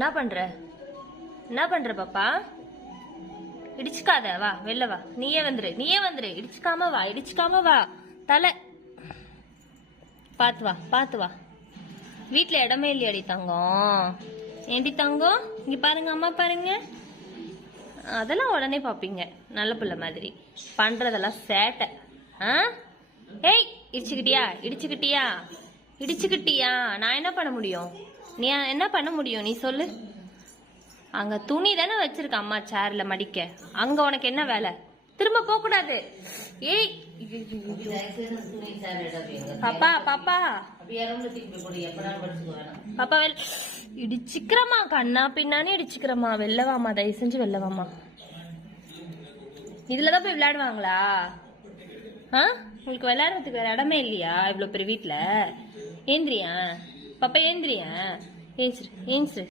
என்ன பண்ற பாப்பா? இடிச்சுக்காத, வா வெளில வா. நீயே வந்துரு. இடிச்சுக்காம வா. தலை பாத்து வா. வீட்டுல இடமே இல்லையாடி தங்கம்? ஏண்டி தங்கம்? இங்க பாருங்க, அம்மா பாருங்க. அதெல்லாம் உடனே பாப்பீங்க, நல்ல பிள்ளை மாதிரி. பண்றதெல்லாம் சேட்டை. ஏய், இடிச்சுக்கிட்டியா? நான் என்ன பண்ண முடியும்? நீ என்ன பண்ண முடியும்? நீ சொல்லு. அங்க துணி தானே வச்சிருக்க அம்மா சேர்ல மடிக்க. அங்க உனக்கு என்ன வேலை? திரும்ப போக கூடாது. ஏய் பாப்பா இடிச்சுக்கிறமா, கண்ணா பின்னானே இடிச்சுக்கிறமா. வெள்ளவாமா, தயவு செஞ்சு வெள்ளவாமா. இதுலதான் போய் விளையாடுவாங்களா? உங்களுக்கு விளையாடுறதுக்கு வேற இடமே இல்லையா இவ்வளவு பெரிய வீட்டுல? ஏந்திரியா பாப்பா, ஏந்திரியா. ஏஞ்சிரு.